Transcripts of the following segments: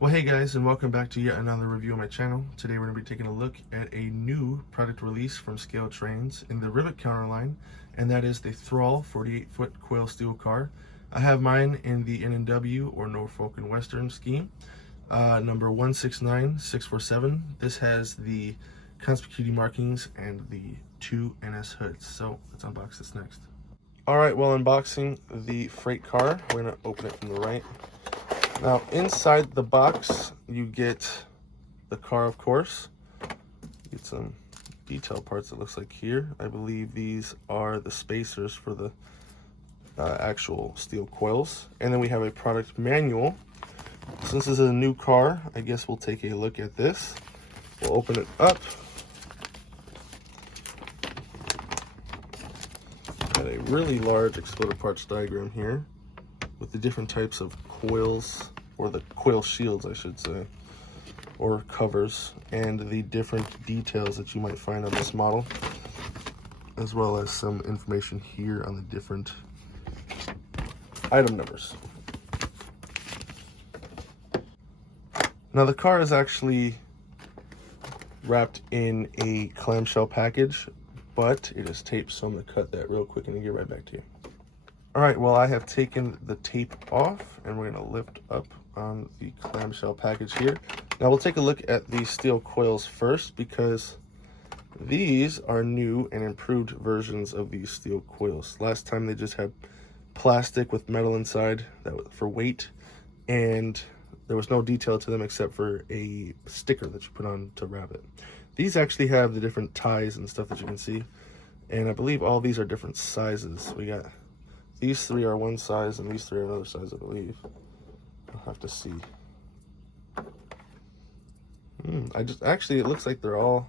Well, hey guys, and welcome back to yet another review on my channel. Today we're going to be taking a look at a new product release from ScaleTrains in the Rivet counter line, and that is the Thrall 48-foot coil steel car. I have mine in the N&W or Norfolk and Western scheme, number 169647. This has the conspicuity markings and the two NS hoods. So let's unbox this next. Alright, well, unboxing the freight car, we're going to open it from the right. Now, inside the box, you get the car, of course. You get some detail parts, it looks like here. I believe these are the spacers for the actual steel coils. And then we have a product manual. Since this is a new car, I guess we'll take a look at this. We'll open it up. Got a really large exploded parts diagram here, with the different types of coils, or the coil shields, I should say, or covers, and the different details that you might find on this model, as well as some information here on the different item numbers. Now, the car is actually wrapped in a clamshell package, but it is taped, so I'm going to cut that real quick and get right back to you. Alright, well, I have taken the tape off, and we're going to lift up on the clamshell package here. Now, we'll take a look at the steel coils first, because these are new and improved versions of these steel coils. Last time they just had plastic with metal inside that was for weight, and there was no detail to them except for a sticker that you put on to wrap it. These actually have the different ties and stuff that you can see, and I believe all these are different sizes. We got these three are one size, and these three are another size, I believe. I'll have to see. It looks like they're all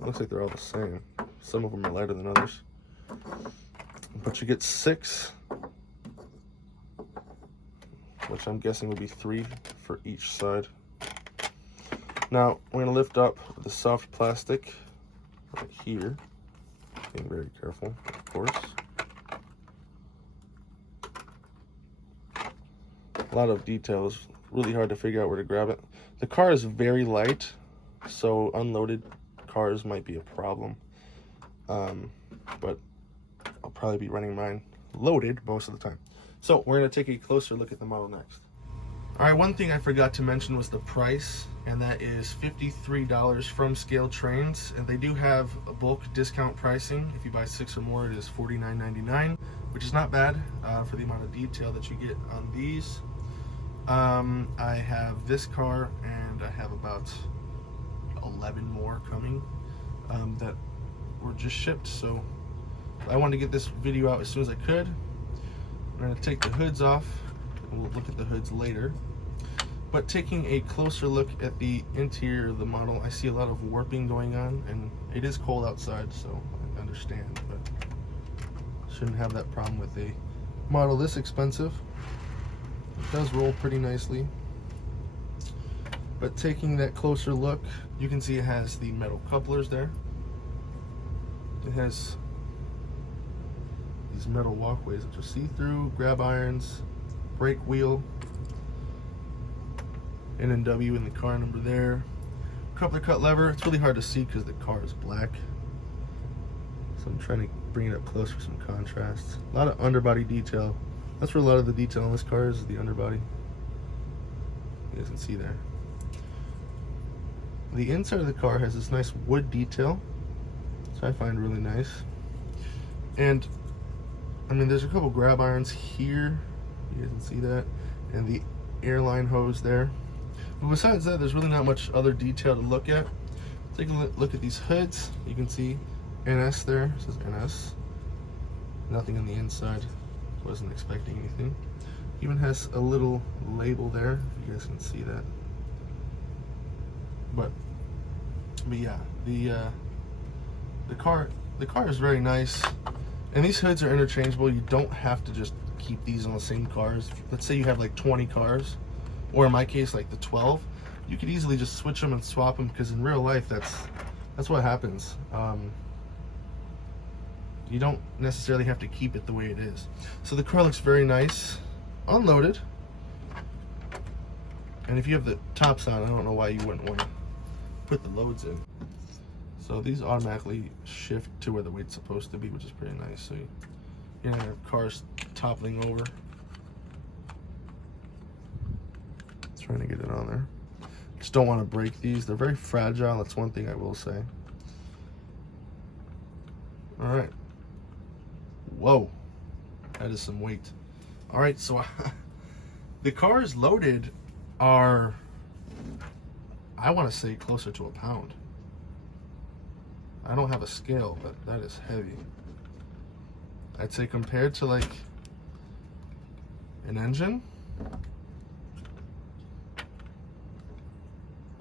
the same. Some of them are lighter than others. But you get 6, which I'm guessing would be 3 for each side. Now, we're gonna lift up the soft plastic right here. Being very careful, of course. A lot of details, really hard to figure out where to grab it. The car is very light, so unloaded cars might be a problem. But I'll probably be running mine loaded most of the time. So we're gonna take a closer look at the model next. All right, one thing I forgot to mention was the price, and that is $53 from ScaleTrains, and they do have a bulk discount pricing. If you buy 6 or more, it is $49.99, which is not bad for the amount of detail that you get on these. I have this car, and I have about 11 more coming that were just shipped, so I wanted to get this video out as soon as I could. I'm going to take the hoods off, and we'll look at the hoods later. But taking a closer look at the interior of the model, I see a lot of warping going on, and it is cold outside, so I understand, but shouldn't have that problem with a model this expensive. It does roll pretty nicely. But taking that closer look, you can see it has the metal couplers there. It has these metal walkways that you'll see through, grab irons, brake wheel, N&W in the car number there, coupler cut lever. It's really hard to see because the car is black, so I'm trying to bring it up close for some contrast. A lot of underbody detail. That's where a lot of the detail on this car is the underbody. You guys can see there. The inside of the car has this nice wood detail, so I find really nice. And I mean, there's a couple grab irons here, you guys can see that, and the airline hose there. But besides that, there's really not much other detail to look at. Take a look at these hoods. You can see NS there, it says NS. Nothing on the inside, wasn't expecting anything. Even has a little label there, if you guys can see that. But yeah, the car is very nice, and these hoods are interchangeable. You don't have to just keep these on the same cars. Let's say you have like 20 cars, or in my case like the 12, you could easily just switch them and swap them, because in real life that's what happens. You don't necessarily have to keep it the way it is. So the car looks very nice unloaded. And if you have the tops on, I don't know why you wouldn't want to put the loads in. So these automatically shift to where the weight's supposed to be, which is pretty nice. So you know, have cars toppling over. Trying to get it on there. Just don't want to break these. They're very fragile. That's one thing I will say. All right. Whoa, that is some weight. All right, so the cars loaded are, I want to say, closer to a pound. I don't have a scale, but that is heavy. I'd say compared to like an engine,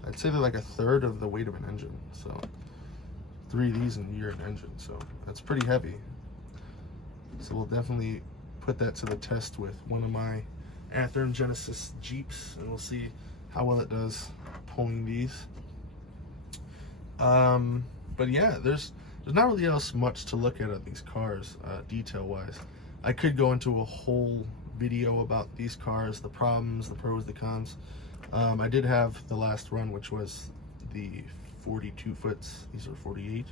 I'd say they're like a third of the weight of an engine. So 3 of these and you're an engine, so that's pretty heavy. So we'll definitely put that to the test with one of my Athearn Genesis Jeeps, and we'll see how well it does pulling these. But yeah, there's not really else much to look at these cars, detail-wise. I could go into a whole video about these cars, the problems, the pros, the cons. I did have the last run, which was the 42 foots. These are 48.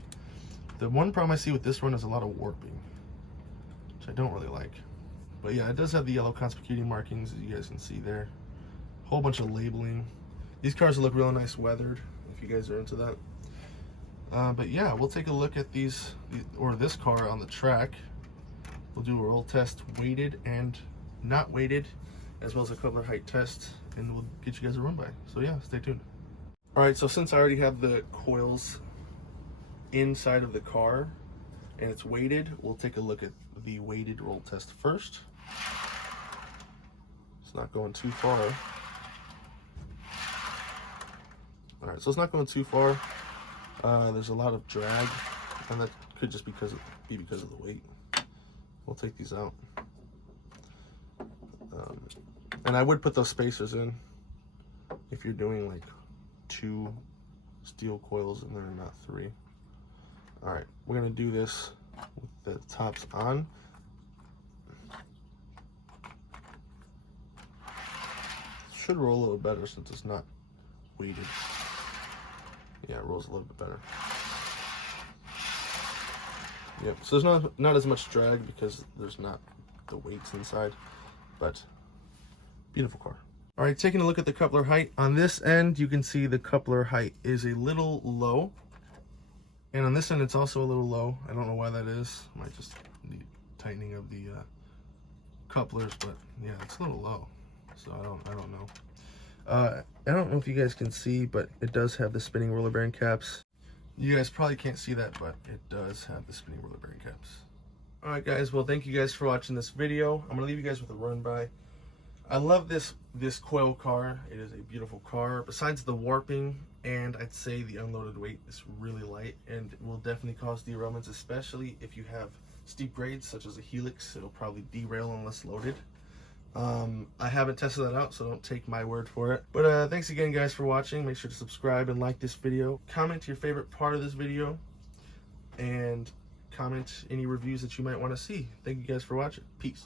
The one problem I see with this one is a lot of warping, which I don't really like. But yeah, it does have the yellow conspicuting markings, as you guys can see there. A whole bunch of labeling. These cars look real nice weathered, if you guys are into that. But yeah, we'll take a look at this car on the track. We'll do a roll test, weighted and not weighted, as well as a coupler height test, and we'll get you guys a run by. So yeah, stay tuned. All right, so since I already have the coils inside of the car and it's weighted, we'll take a look at the weighted roll test first. It's not going too far. All right, so it's not going too far. There's a lot of drag, and that could just be because of the weight. We'll take these out. And I would put those spacers in if you're doing like 2 steel coils in there and not 3. All right, we're gonna do this with the tops on. Should roll a little better since it's not weighted. Yeah, it rolls a little bit better. Yep, so there's not as much drag because there's not the weights inside, but beautiful car. All right, taking a look at the coupler height. On this end, you can see the coupler height is a little low. And on this end, it's also a little low. I don't know why that is. Might just need tightening of the couplers, but yeah, it's a little low. So I don't know. I don't know if you guys can see, but it does have the spinning roller bearing caps. You guys probably can't see that, but it does have the spinning roller bearing caps. All right, guys. Well, thank you guys for watching this video. I'm gonna leave you guys with a run by. I love this Coil car. It is a beautiful car. Besides the warping, and I'd say the unloaded weight is really light, and it will definitely cause derailments, especially if you have steep grades such as a helix. It'll probably derail unless loaded. I haven't tested that out, so don't take my word for it. But thanks again, guys, for watching. Make sure to subscribe and like this video. Comment your favorite part of this video, and comment any reviews that you might want to see. Thank you guys for watching. Peace.